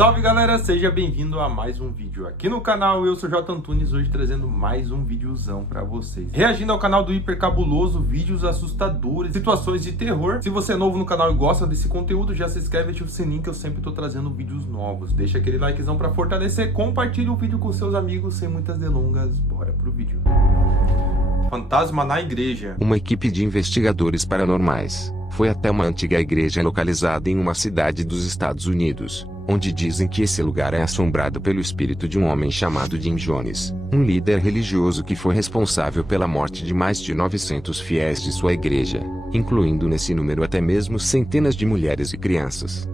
Salve galera, seja bem-vindo a mais um vídeo aqui no canal. Eu sou o J Antunes, hoje trazendo mais um videozão pra vocês. Reagindo ao canal do Hiper Cabuloso, vídeos assustadores, situações de terror. Se você é novo no canal e gosta desse conteúdo, já se inscreve e ativa o sininho que eu sempre tô trazendo vídeos novos. Deixa aquele likezão pra fortalecer, compartilhe o vídeo com seus amigos, sem muitas delongas, bora pro vídeo. Fantasma na igreja. Uma equipe de investigadores paranormais foi até uma antiga igreja localizada em uma cidade dos Estados Unidos, onde dizem que esse lugar é assombrado pelo espírito de um homem chamado Jim Jones, um líder religioso que foi responsável pela morte de mais de 900 fiéis de sua igreja, incluindo nesse número até mesmo centenas de mulheres e crianças.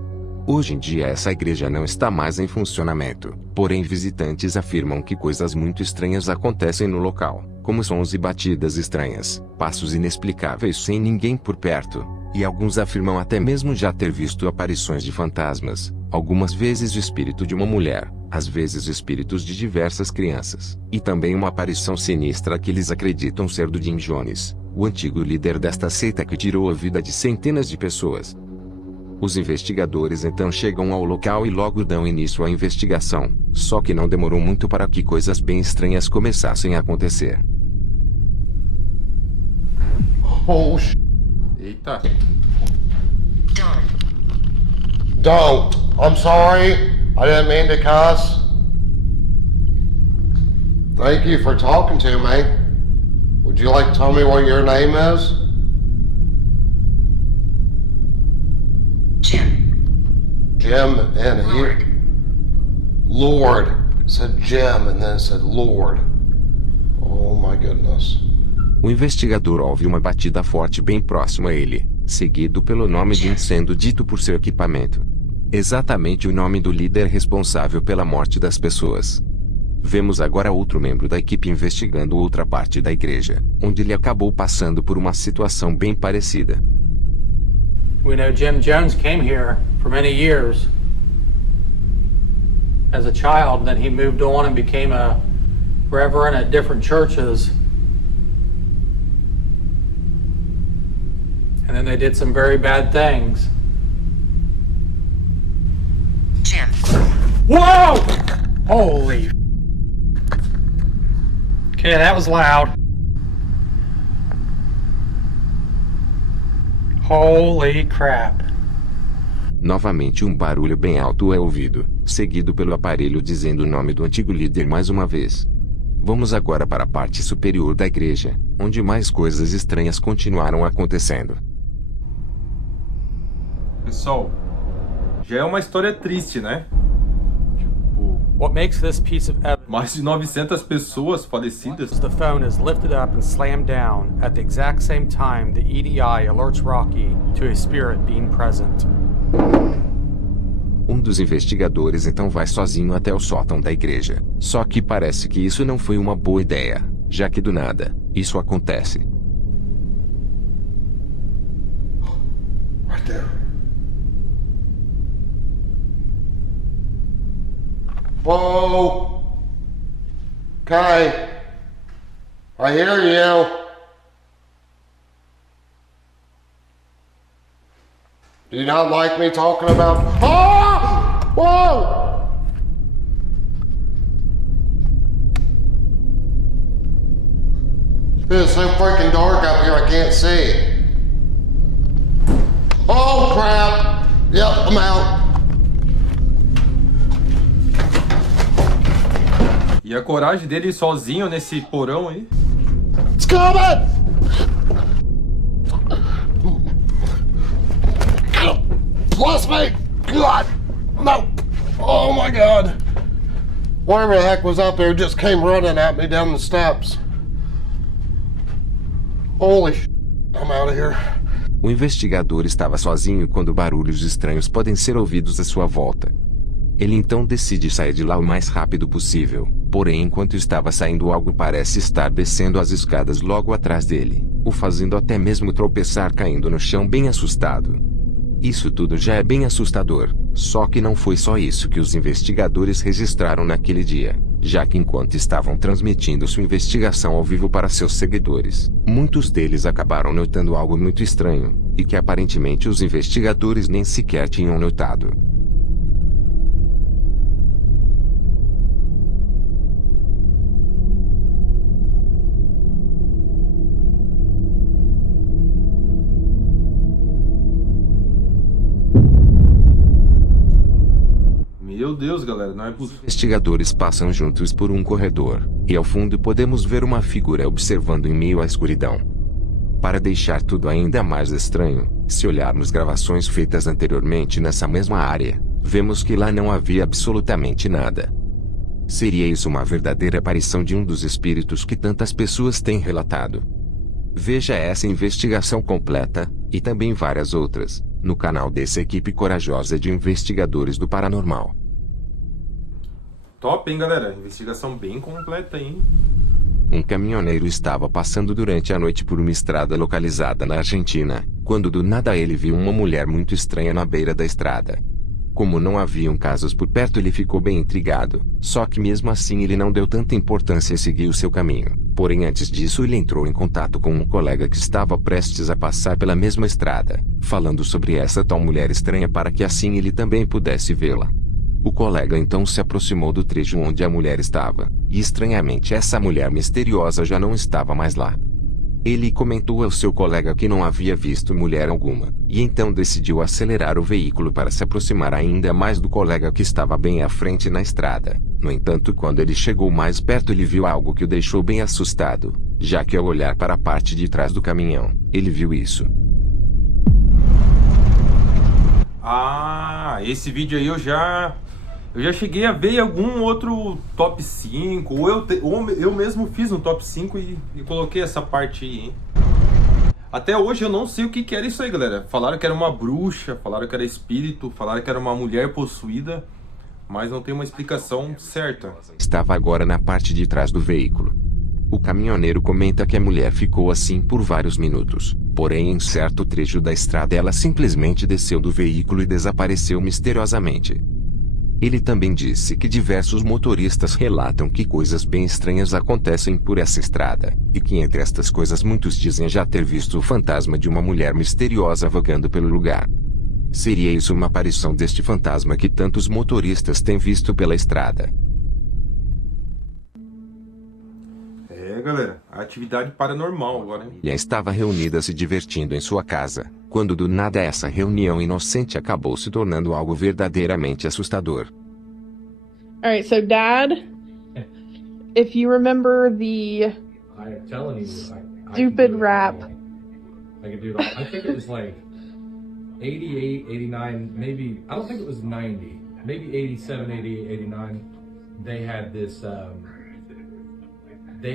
Hoje em dia essa igreja não está mais em funcionamento, porém visitantes afirmam que coisas muito estranhas acontecem no local, como sons e batidas estranhas, passos inexplicáveis sem ninguém por perto, e alguns afirmam até mesmo já ter visto aparições de fantasmas, algumas vezes o espírito de uma mulher, às vezes espíritos de diversas crianças, e também uma aparição sinistra que eles acreditam ser do Jim Jones, o antigo líder desta seita que tirou a vida de centenas de pessoas. Os investigadores então chegam ao local e logo dão início à investigação, só que não demorou muito para que coisas bem estranhas começassem a acontecer. Oh, Eita. don't. I'm sorry. I didn't mean to cuss. Thank you for talking to me. Would you like to tell me what your name is? Jim and Lord. It said Jim and then it said Lord. Oh my goodness. O investigador ouve uma batida forte bem próximo a ele, seguido pelo nome Jim sendo dito por seu equipamento. Exatamente o nome do líder responsável pela morte das pessoas. Vemos agora outro membro da equipe investigando outra parte da igreja, onde ele acabou passando por uma situação bem parecida. We know Jim Jones came here for many years as a child, then he moved on and became a reverend at different churches. And then they did some very bad things. Jim. Whoa! Holy. Okay, that was loud. Holy crap. Novamente um barulho bem alto é ouvido, seguido pelo aparelho dizendo o nome do antigo líder mais uma vez. Vamos agora para a parte superior da igreja, onde mais coisas estranhas continuaram acontecendo. Pessoal, já é uma história triste, né? What makes this piece of evidence Mais de 900 pessoas falecidas. is the phone is lifted up and slammed down at the exact same time the EDI alerts Rocky to a spirit being present. Um dos investigadores então vai sozinho até o sótão da igreja, só que parece que isso não foi uma boa ideia, já que do nada, isso acontece. Right there. Whoa. Okay. I hear you. Do you not like me talking about... Oh! Whoa! It is so freaking dark up here I can't see. Oh crap! Yep, I'm out. E a coragem dele sozinho nesse porão aí. It's coming! Bless me! God! No! Oh my God! Whatever the heck was out there just came running at me down the steps. Holy sh**, I'm out of here. O investigador estava sozinho quando barulhos estranhos podem ser ouvidos à sua volta. Ele então decide sair de lá o mais rápido possível, porém enquanto estava saindo algo parece estar descendo as escadas logo atrás dele, o fazendo até mesmo tropeçar caindo no chão bem assustado. Isso tudo já é bem assustador, só que não foi só isso que os investigadores registraram naquele dia, já que enquanto estavam transmitindo sua investigação ao vivo para seus seguidores, muitos deles acabaram notando algo muito estranho, e que aparentemente os investigadores nem sequer tinham notado. Meu Deus, galera, não é possível. Investigadores passam juntos por um corredor, e ao fundo podemos ver uma figura observando em meio à escuridão. Para deixar tudo ainda mais estranho, se olharmos gravações feitas anteriormente nessa mesma área, vemos que lá não havia absolutamente nada. Seria isso uma verdadeira aparição de um dos espíritos que tantas pessoas têm relatado? Veja essa investigação completa, e também várias outras, no canal dessa equipe corajosa de investigadores do paranormal. Top, hein, galera? Investigação bem completa, hein? Um caminhoneiro estava passando durante a noite por uma estrada localizada na Argentina, quando do nada ele viu uma mulher muito estranha na beira da estrada. Como não haviam casas por perto, ele ficou bem intrigado, só que mesmo assim ele não deu tanta importância e seguiu seu caminho. Porém, antes disso ele entrou em contato com um colega que estava prestes a passar pela mesma estrada, falando sobre essa tal mulher estranha para que assim ele também pudesse vê-la. O colega então se aproximou do trecho onde a mulher estava, e estranhamente essa mulher misteriosa já não estava mais lá. Ele comentou ao seu colega que não havia visto mulher alguma, e então decidiu acelerar o veículo para se aproximar ainda mais do colega que estava bem à frente na estrada. No entanto, quando ele chegou mais perto, ele viu algo que o deixou bem assustado, já que ao olhar para a parte de trás do caminhão, ele viu isso. Ah, esse vídeo aí eu já cheguei a ver em algum outro top 5, ou eu mesmo fiz um top 5 e coloquei essa parte aí, hein? Até hoje eu não sei o que era isso aí, galera. Falaram que era uma bruxa, falaram que era espírito, falaram que era uma mulher possuída, mas não tem uma explicação certa. Estava agora na parte de trás do veículo. O caminhoneiro comenta que a mulher ficou assim por vários minutos, porém em certo trecho da estrada ela simplesmente desceu do veículo e desapareceu misteriosamente. Ele também disse que diversos motoristas relatam que coisas bem estranhas acontecem por essa estrada, e que entre estas coisas muitos dizem já ter visto o fantasma de uma mulher misteriosa vagando pelo lugar. Seria isso uma aparição deste fantasma que tantos motoristas têm visto pela estrada? É, galera, a atividade paranormal agora, hein? E estava reunida se divertindo em sua casa, quando do nada essa reunião inocente acabou se tornando algo verdadeiramente assustador. All right, so Dad, if you remember the I am telling you, I stupid rap. I could do it all. I think it was like 88, 89, maybe, I don't think it was 90, maybe 87, 88, 89. They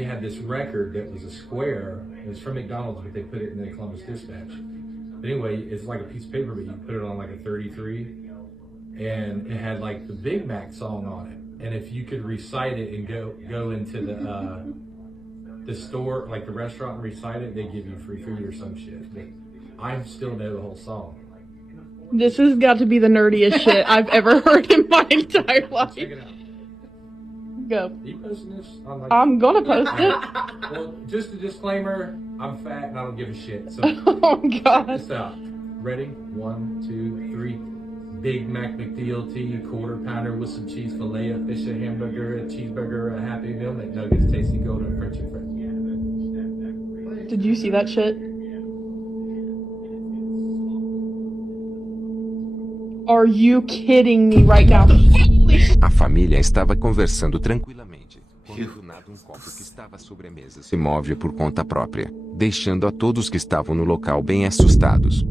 had this record that was a square. It was from McDonald's, but they put it in the Columbus Dispatch. But anyway, it's like a piece of paper, but you put it on like a 33, and it had like the Big Mac song on it. And if you could recite it and go into the store, like the restaurant, and recite it, they give you free food or some shit. But I still know the whole song. This has got to be the nerdiest shit I've ever heard in my entire life. Check it out. Go. Are you posting this on like? I'm gonna post it. Well, just a disclaimer, I'm fat and I don't give a shit. So Oh check god. this out. Ready? 1, 2, 3. Big Mac McDLT, quarter pounder with some cheese fillet, a fish, a hamburger, a cheeseburger, a Happy Meal, McNuggets, tasty golden French and fries. Did you see that shit? Are you kidding me right now? A família estava conversando tranquilamente, quando do nada um copo que estava sobre a mesa se move por conta própria, deixando a todos que estavam no local bem assustados.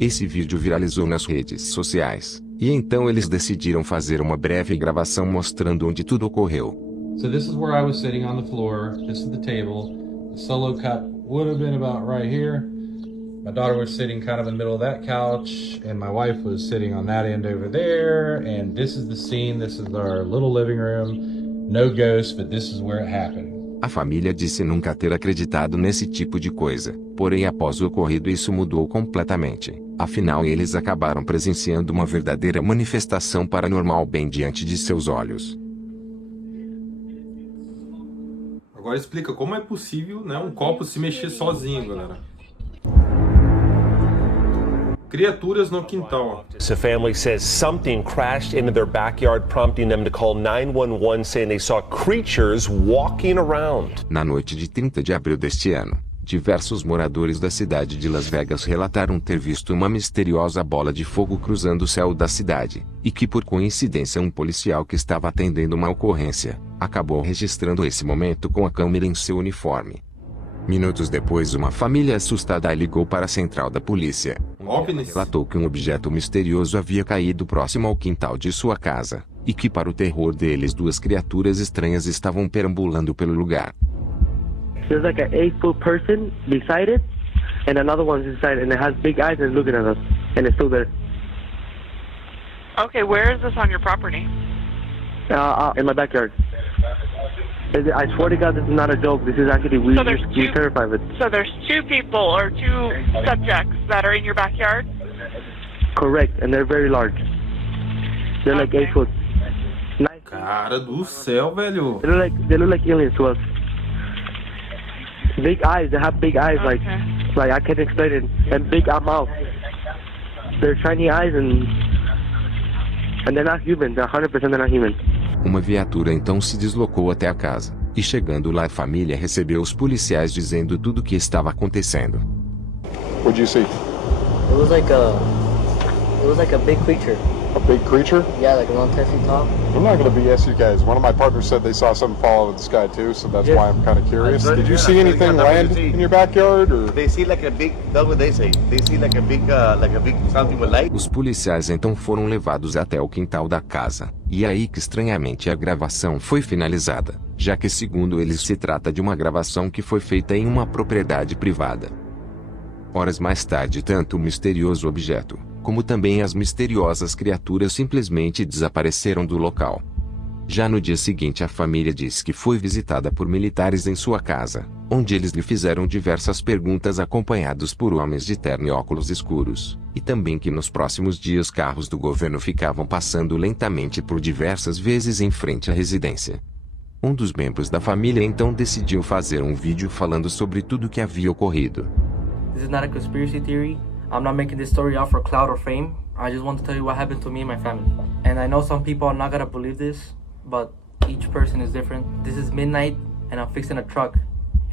Esse vídeo viralizou nas redes sociais, e então eles decidiram fazer uma breve gravação mostrando onde tudo ocorreu. So this is where I was sitting on the floor. This is the table. The solo cup would have been about right here. My daughter was sitting kind of in the middle of that couch, and my wife was sitting on that end over there. And this is the scene. This is our little living room. No ghosts, but this is where it happened. A família disse nunca ter acreditado nesse tipo de coisa, porém após o ocorrido isso mudou completamente. Afinal eles acabaram presenciando uma verdadeira manifestação paranormal bem diante de seus olhos. Agora explica como é possível, né, um copo se mexer sozinho, galera. Criaturas no quintal. The family says something crashed into their backyard, prompting them to call 911, saying they saw creatures walking around. Na noite de 30 de abril deste ano, Diversos moradores da cidade de Las Vegas relataram ter visto uma misteriosa bola de fogo cruzando o céu da cidade, e que por coincidência um policial que estava atendendo uma ocorrência, acabou registrando esse momento com a câmera em seu uniforme. Minutos depois, uma família assustada ligou para a central da polícia. Relatou que um objeto misterioso havia caído próximo ao quintal de sua casa, e que para o terror deles 2 criaturas estranhas estavam perambulando pelo lugar. There's like an 8-foot person beside it, and another one's inside, and it has big eyes and looking at us, and it's still there. Okay, where is this on your property? In my backyard. I swear to God, this is not a joke. This is actually we terrified of it. So there's 2 people or 2 subjects that are in your backyard? Correct, and they're very large. They're like 8 foot. Cara do céu, velho. They look like aliens to us. Big eyes. They have big eyes, like I can't explain it, and big mouth. They're shiny eyes, and they're not human. They're 100% they're not human. Uma viatura então se deslocou até a casa, e chegando lá a família recebeu os policiais dizendo tudo o que estava acontecendo. What'd you see? It was like a big creature. A big creature? Yeah, like around 10 feet tall. I'm not going to BS you guys. One of my partners said they saw something fall out of the sky too, so that's why I'm kind of curious. Did you see anything land in your backyard, or? They see like a big. That's what they say. They see like a big something with light. Os policiais então foram levados até o quintal da casa, e é aí que estranhamente a gravação foi finalizada, já que segundo eles se trata de uma gravação que foi feita em uma propriedade privada. Horas mais tarde, tanto o misterioso objeto, como também as misteriosas criaturas simplesmente desapareceram do local. Já no dia seguinte, a família diz que foi visitada por militares em sua casa, onde eles lhe fizeram diversas perguntas acompanhados por homens de terno e óculos escuros, e também que nos próximos dias carros do governo ficavam passando lentamente por diversas vezes em frente à residência. Um dos membros da família então decidiu fazer um vídeo falando sobre tudo o que havia ocorrido. This is not a conspiracy theory. I'm not making this story out for clout or fame. I just want to tell you what happened to me and my family. And I know some people are not gonna believe this, but each person is different. This is midnight and I'm fixing a truck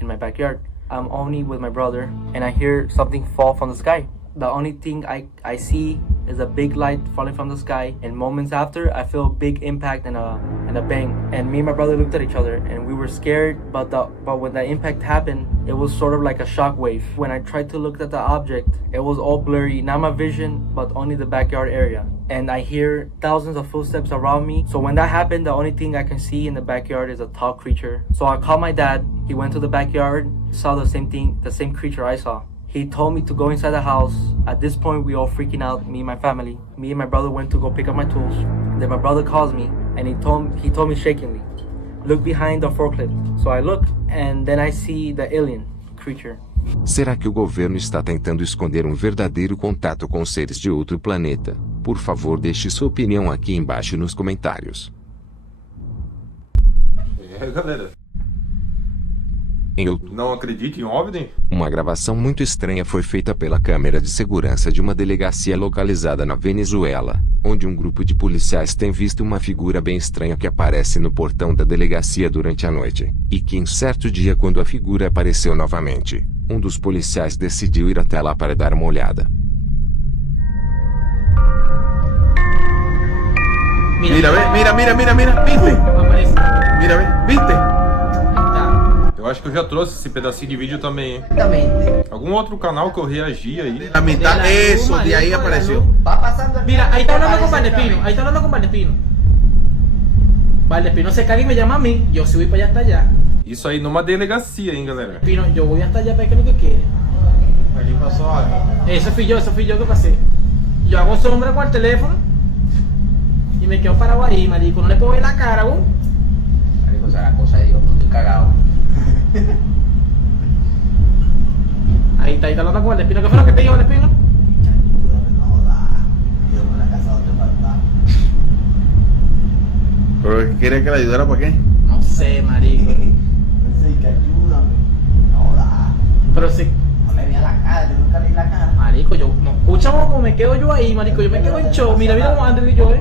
in my backyard. I'm only with my brother and I hear something fall from the sky. The only thing I see is a big light falling from the sky, and moments after I feel a big impact and a bang, and me and my brother looked at each other and we were scared, but when the impact happened, it was sort of like a shockwave. When I tried to look at the object, it was all blurry, not my vision, but only the backyard area. And I hear thousands of footsteps around me. So when that happened, the only thing I can see in the backyard is a tall creature. So I called my dad. He went to the backyard, saw the same thing, the same creature I saw. He told me to go inside the house. At this point, we all freaking out, me and my family. Me and my brother went to go pick up my tools. Then my brother calls me, and he told me shakingly, look behind the forklift. So I look, and then I see the alien creature. Será que o governo está tentando esconder um verdadeiro contato com seres de outro planeta? Por favor, deixe sua opinião aqui embaixo nos comentários. Galera. Não acredite em OVNI? Uma gravação muito estranha foi feita pela câmera de segurança de uma delegacia localizada na Venezuela, onde um grupo de policiais tem visto uma figura bem estranha que aparece no portão da delegacia durante a noite, e que em certo dia, quando a figura apareceu novamente, um dos policiais decidiu ir até lá para dar uma olhada. Mira, ¿viste? Mira, ¿viste? Eu acho que eu já trouxe esse pedacinho de vídeo também, hein? Algum outro canal que eu reagi aí? La mitad, eso, de ahí apareció. Mira, ahí está hablando con Valdespino. Valdespino se caga y me llama a mí. Yo sí voy para allá hasta allá. Isso aí numa delegacia, hein, galera? Pino, yo voy hasta allá para que lo que quiere. Aquí pasó algo. Eso fui yo que pasé. Yo hago sombra con el teléfono y me quedo parado ahí, marico. No le puedo ver la cara, güey. Marico, o sea, la cosa de Dios, estoy cagado. Ahí está hablando con Valdespino. ¿Qué fue lo que te dijo Valdespino? ¿Pero quiere que le ayudara para qué? No sé, marico. Pero sí. No le vi a la cara, yo nunca le vi la cara. Marico, yo no escucha cómo me quedo yo ahí, marico. Yo me quedo en show. Mira cómo ando yo,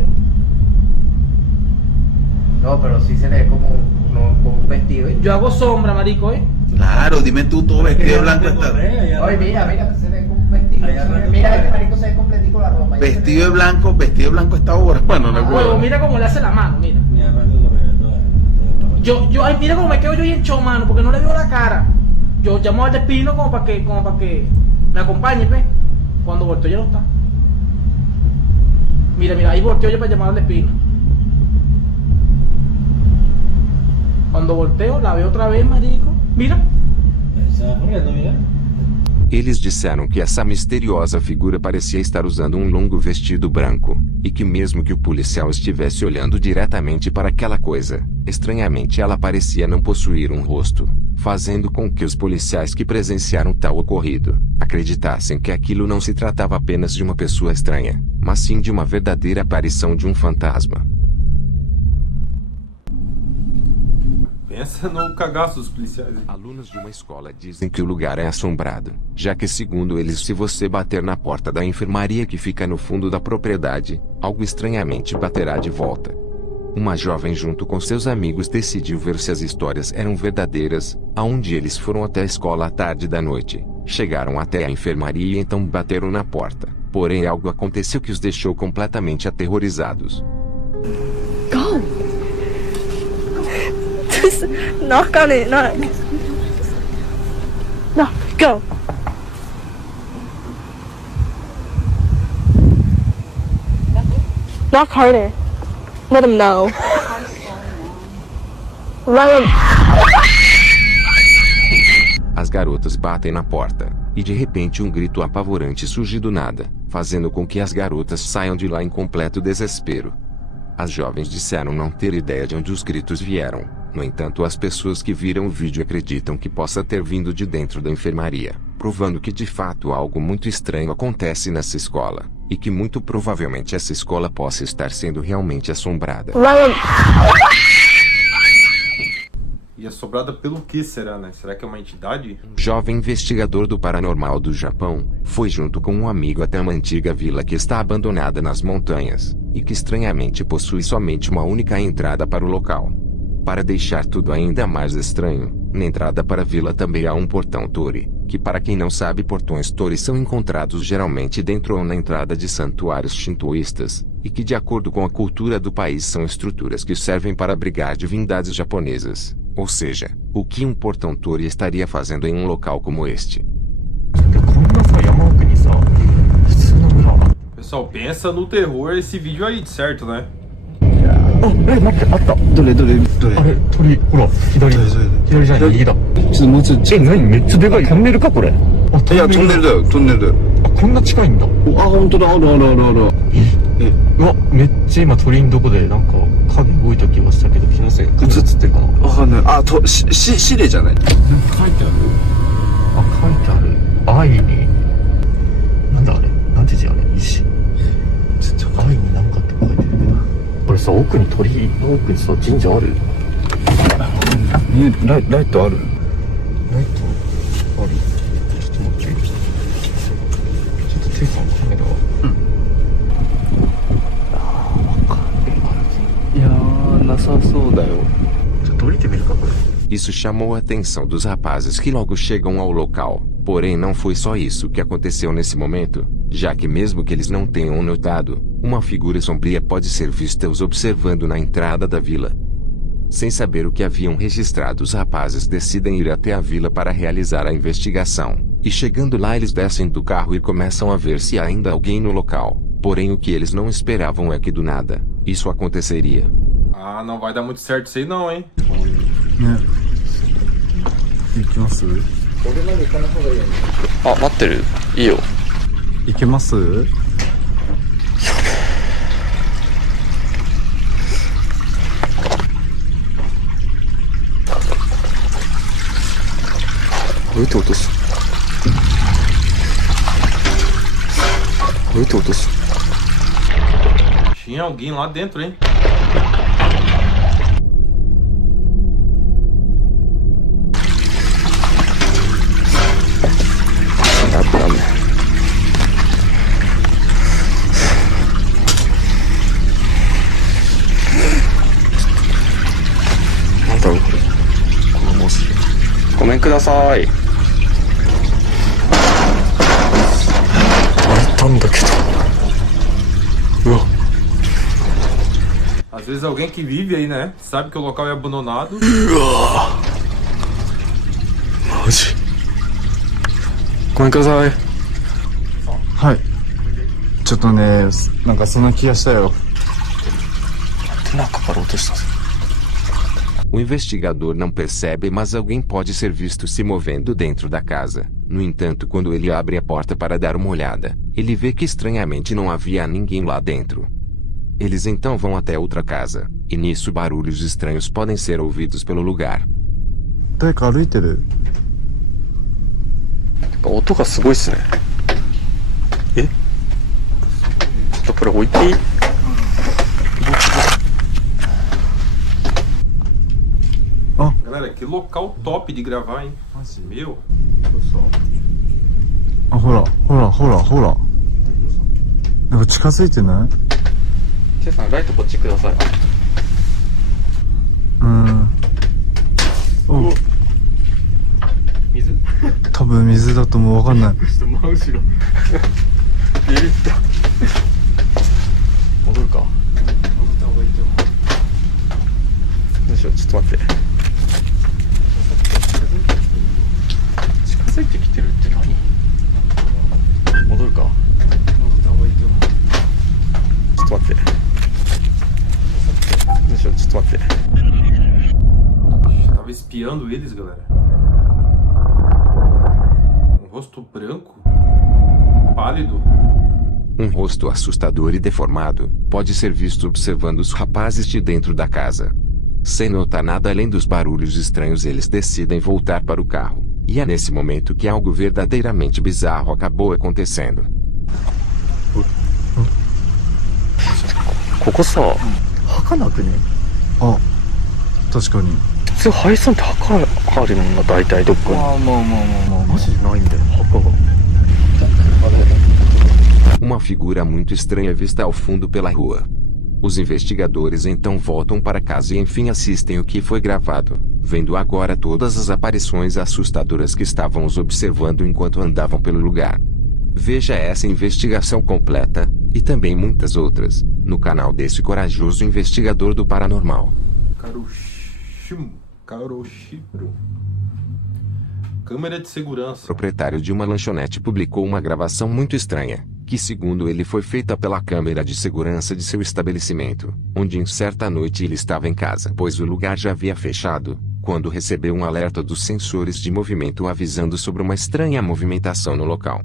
No, pero sí se le ve como un vestido. Yo hago sombra, marico, ¿eh? Claro, dime tú, todo vestido de blanco está. Oye, mira, se ve como un vestido. Mira, este marico se ve completico la ropa. Vestido de blanco está ahora. Bueno, no Huevo, mira cómo le hace la mano, mira. Ay, mira cómo me quedo yo bien hecho, mano, porque no le veo la cara. Yo llamo al despino como para que me acompañe, ¿ves? Cuando volteo ya no está. Mira, ahí volteo yo para llamar al despino. Cuando volteo, la veo otra vez, marico. Mira. Eles disseram que essa misteriosa figura parecia estar usando um longo vestido branco, e que mesmo que o policial estivesse olhando diretamente para aquela coisa, estranhamente ela parecia não possuir um rosto, fazendo com que os policiais que presenciaram tal ocorrido acreditassem que aquilo não se tratava apenas de uma pessoa estranha, mas sim de uma verdadeira aparição de um fantasma. Pensa no cagaço dos policiais. Alunos de uma escola dizem que o lugar é assombrado, já que segundo eles, se você bater na porta da enfermaria que fica no fundo da propriedade, algo estranhamente baterá de volta. Uma jovem junto com seus amigos decidiu ver se as histórias eram verdadeiras, aonde eles foram até a escola à tarde da noite, chegaram até a enfermaria e então bateram na porta, porém algo aconteceu que os deixou completamente aterrorizados. Knock on it, knock. No, go. Knock harder. Let him know. Let him. As garotas batem na porta, e de repente um grito apavorante surge do nada, fazendo com que as garotas saiam de lá em completo desespero. As jovens disseram não ter ideia de onde os gritos vieram. No entanto, as pessoas que viram o vídeo acreditam que possa ter vindo de dentro da enfermaria, provando que de fato algo muito estranho acontece nessa escola, e que muito provavelmente essa escola possa estar sendo realmente assombrada. E assombrada pelo que será, né? Será que é uma entidade? Um jovem investigador do paranormal do Japão foi junto com um amigo até uma antiga vila que está abandonada nas montanhas, e que estranhamente possui somente uma única entrada para o local. Para deixar tudo ainda mais estranho, na entrada para a vila também há um portão Tori, que para quem não sabe, portões Tori são encontrados geralmente dentro ou na entrada de santuários shintoístas, e que de acordo com a cultura do país são estruturas que servem para abrigar divindades japonesas. Ou seja, o que um portão Tori estaria fazendo em um local como este? Pessoal, pensa no terror esse vídeo aí, certo, né? どれあれ鳥ほら左じゃない右だちょっともうちょっと何めっちゃでかいトンネルかこれいやトンネルだよあこんな近いんだあ本当だあるうわめっちゃ今鳥のどこでなんか影動いた気がしたけど気のせい映ってるかなわかんないあとシレじゃないなんか書いてある愛になんだあれなんて字あれ石愛になんかって書いてるけどこれさ奥に鳥居の奥にさ神社あるライトあるライトあるちょっと待ってちょっと手さんカメラいやーなさそうだよちょっと降りてみるかこれ Isso chamou a atenção dos rapazes que logo chegam ao local. Porém, não foi só isso que aconteceu nesse momento, já que mesmo que eles não tenham notado, uma figura sombria pode ser vista os observando na entrada da vila. Sem saber o que haviam registrado, os rapazes decidem ir até a vila para realizar a investigação. E chegando lá, eles descem do carro e começam a ver se há ainda alguém no local. Porém, o que eles não esperavam é que do nada, isso aconteceria. Ah, não vai dar muito certo isso aí não, hein? 行きます俺まで行かない方がいいよねあ、待ってるいいよ行けますどうやって落とすどうやって落とす Tinha alguém lá dentro, hein? めんください。開いたんだけど。うわ。 Às vezes alguém que vive aí, né? Sabe que o local é abandonado. マジ。ごめんください。はい。ちょっとね、なんかそんな気がしたよ。中から落としたぞ。 O investigador não percebe, mas alguém pode ser visto se movendo dentro da casa. No entanto, quando ele abre a porta para dar uma olhada, ele vê que estranhamente não havia ninguém lá dentro. Eles então vão até outra casa, e nisso barulhos estranhos podem ser ouvidos pelo lugar. 誰か歩いてる。音がすごいっすね。え？ちょっとこれ置いていい？ Galera, que local top de gravar, hein? Meu. あ、ほら、ほら、ほら、ほら。なんか近づいてない？チェさん、ライトこっちください。お。水？多分水だともうわかんない。ちょっと真後ろ。ビビった。戻るか。戻った方がいいと思う。どうしよう、ちょっと待って。 近づいてきてるって何？戻るか。戻った方がいいと思う。ちょっと待って。どうしよう、ちょっと待って。Tava espiando eles, galera. Rosto branco, pálido. Rosto assustador e deformado pode ser visto observando os rapazes de dentro da casa. Sem notar nada além dos barulhos estranhos, eles decidem voltar para o carro. E é nesse momento que algo verdadeiramente bizarro acabou acontecendo. ここさ、墓なくね？あ、確かに。普通廃村って墓あるもんな、大体どっかに。マジでないんだよ、墓が。 Uma figura muito estranha vista ao fundo pela rua. Os investigadores então voltam para casa e enfim assistem o que foi gravado, vendo agora todas as aparições assustadoras que estavam os observando enquanto andavam pelo lugar. Veja essa investigação completa, e também muitas outras, no canal desse corajoso investigador do paranormal. Karoshiro. Câmera de segurança. O proprietário de uma lanchonete publicou uma gravação muito estranha, que segundo ele foi feita pela câmera de segurança de seu estabelecimento, onde em certa noite ele estava em casa, pois o lugar já havia fechado, quando recebeu um alerta dos sensores de movimento avisando sobre uma estranha movimentação no local.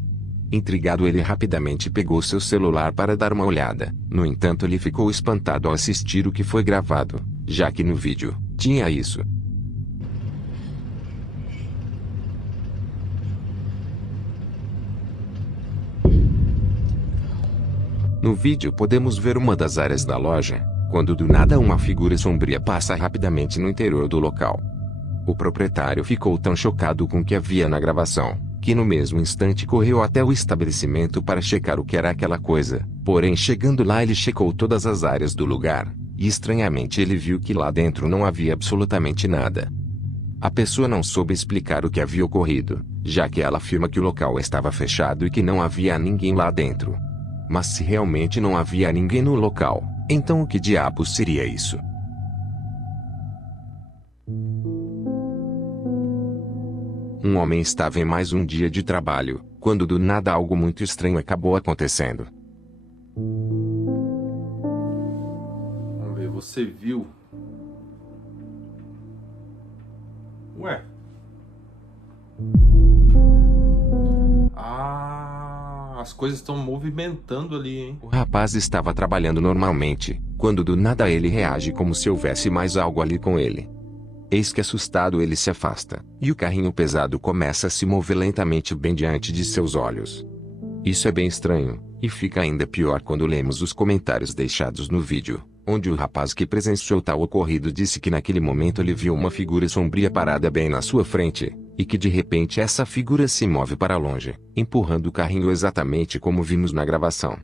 Intrigado, ele rapidamente pegou seu celular para dar uma olhada. No entanto, ele ficou espantado ao assistir o que foi gravado, já que no vídeo tinha isso. No vídeo podemos ver uma das áreas da loja, quando do nada uma figura sombria passa rapidamente no interior do local. O proprietário ficou tão chocado com o que havia na gravação, que no mesmo instante correu até o estabelecimento para checar o que era aquela coisa. Porém, chegando lá, ele checou todas as áreas do lugar, e estranhamente ele viu que lá dentro não havia absolutamente nada. A pessoa não soube explicar o que havia ocorrido, já que ela afirma que o local estava fechado e que não havia ninguém lá dentro. Mas se realmente não havia ninguém no local, então o que diabos seria isso? Um homem estava em mais um dia de trabalho, quando do nada algo muito estranho acabou acontecendo. Vamos ver, você viu? Ué? As coisas estão movimentando ali, hein? O rapaz estava trabalhando normalmente, quando do nada ele reage como se houvesse mais algo ali com ele. Eis que assustado ele se afasta, e o carrinho pesado começa a se mover lentamente bem diante de seus olhos. Isso é bem estranho, e fica ainda pior quando lemos os comentários deixados no vídeo, onde o rapaz que presenciou tal ocorrido disse que naquele momento ele viu uma figura sombria parada bem na sua frente, e que de repente essa figura se move para longe, empurrando o carrinho exatamente como vimos na gravação.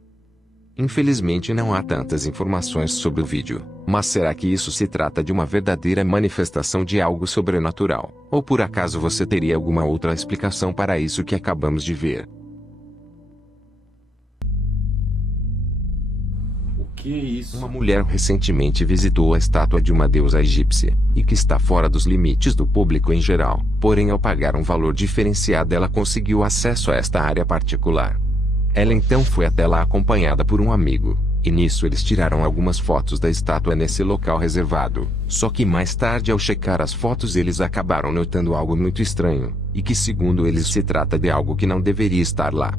Infelizmente não há tantas informações sobre o vídeo, mas será que isso se trata de uma verdadeira manifestação de algo sobrenatural? Ou por acaso você teria alguma outra explicação para isso que acabamos de ver? Que isso? Uma mulher recentemente visitou a estátua de uma deusa egípcia, e que está fora dos limites do público em geral, porém ao pagar um valor diferenciado ela conseguiu acesso a esta área particular. Ela então foi até lá acompanhada por um amigo, e nisso eles tiraram algumas fotos da estátua nesse local reservado. Só que mais tarde ao checar as fotos eles acabaram notando algo muito estranho, e que segundo eles se trata de algo que não deveria estar lá.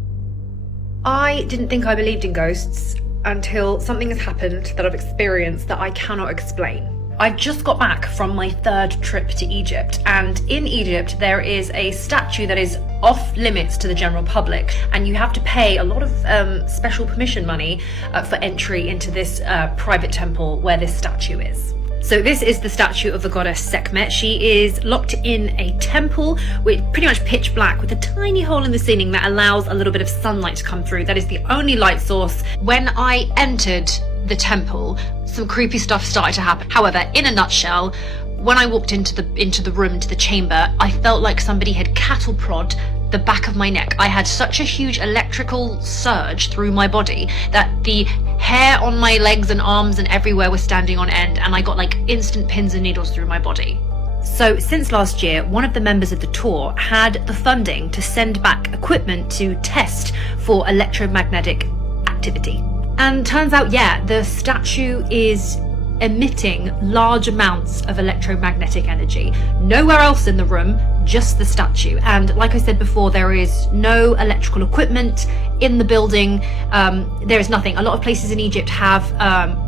I didn't think I believed in ghosts until something has happened that I've experienced that I cannot explain. I just got back from my 3rd trip to Egypt, and in Egypt there is a statue that is off limits to the general public, and you have to pay a lot of special permission money for entry into this private temple where this statue is. So this is the statue of the goddess Sekhmet. She is locked in a temple with pretty much pitch black with a tiny hole in the ceiling that allows a little bit of sunlight to come through. That is the only light source. When I entered the temple, some creepy stuff started to happen. However, in a nutshell, when I walked into the room, to the chamber, I felt like somebody had cattle prod the back of my neck. I had such a huge electrical surge through my body that the hair on my legs and arms and everywhere was standing on end, and I got like instant pins and needles through my body. So since last year, one of the members of the tour had the funding to send back equipment to test for electromagnetic activity. And turns out, yeah, the statue is emitting large amounts of electromagnetic energy. Nowhere else in the room, just the statue. And like I said before, there is no electrical equipment in the building. There is nothing. A lot of places in Egypt have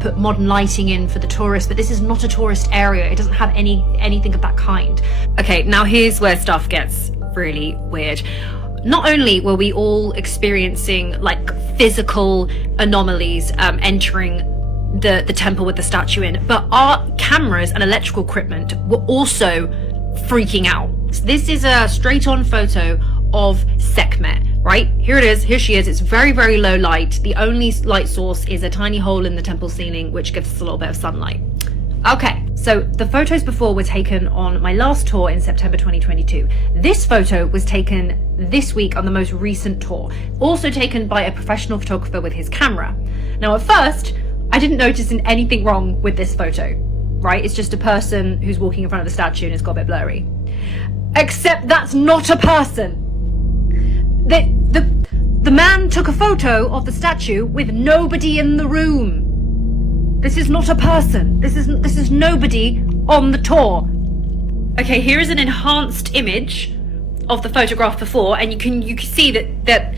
put modern lighting in for the tourists, but this is not a tourist area. It doesn't have anything of that kind. Okay, now here's where stuff gets really weird. Not only were we all experiencing like physical anomalies entering the temple with the statue in, but our cameras and electrical equipment were also freaking out. So this is a straight on photo of Sekhmet, right? Here it is, here she is. It's very, very low light. The only light source is a tiny hole in the temple ceiling, which gives us a little bit of sunlight. Okay, so the photos before were taken on my last tour in September 2022. This photo was taken this week on the most recent tour, also taken by a professional photographer with his camera. Now at first, I didn't notice anything wrong with this photo, right? It's just a person who's walking in front of the statue and it's got a bit blurry. Except that's not a person. The man took a photo of the statue with nobody in the room. This is not a person. This is nobody on the tour. Okay, here is an enhanced image of the photograph before, and you can see that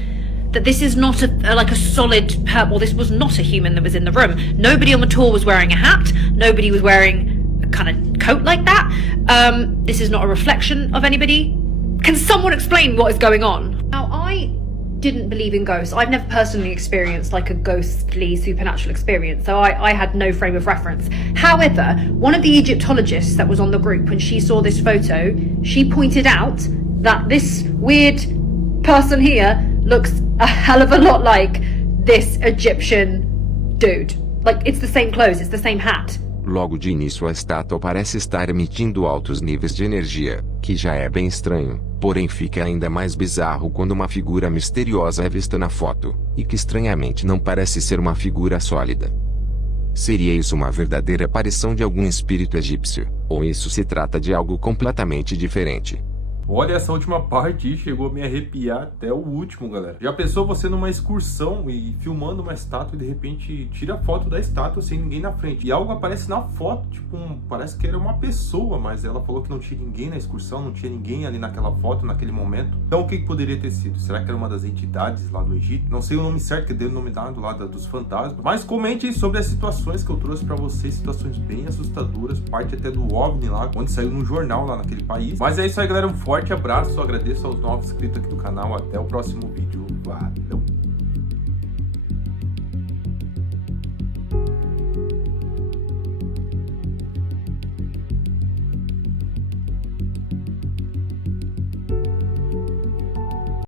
this is not like a solid, well, this was not a human that was in the room. Nobody on the tour was wearing a hat. Nobody was wearing a kind of coat like that. This is not a reflection of anybody. Can someone explain what is going on? Now, I didn't believe in ghosts. I've never personally experienced like a ghostly supernatural experience, so I had no frame of reference. However, one of the Egyptologists that was on the group, when she saw this photo, she pointed out that this weird person here looks a hell of a lot like this Egyptian dude. Like, it's the same clothes, it's the same hat. Logo de início a estátua parece estar emitindo altos níveis de energia, que já é bem estranho, porém fica ainda mais bizarro quando uma figura misteriosa é vista na foto, e que estranhamente não parece ser uma figura sólida. Seria isso uma verdadeira aparição de algum espírito egípcio, ou isso se trata de algo completamente diferente? Olha, essa última parte aí chegou a me arrepiar até o último, galera. Já pensou você numa excursão e filmando uma estátua e de repente tira a foto da estátua sem ninguém na frente. E algo aparece na foto, tipo, parece que era uma pessoa, mas ela falou que não tinha ninguém na excursão, não tinha ninguém ali naquela foto, naquele momento. Então o que poderia ter sido? Será que era uma das entidades lá do Egito? Não sei o nome certo, que deu o nome dado lá dos fantasmas. Mas comente aí sobre as situações que eu trouxe pra vocês, situações bem assustadoras, parte até do OVNI lá, onde saiu no jornal lá naquele país. Mas é isso aí, galera, um forte abraço, agradeço aos novos inscritos aqui do canal, até o próximo vídeo.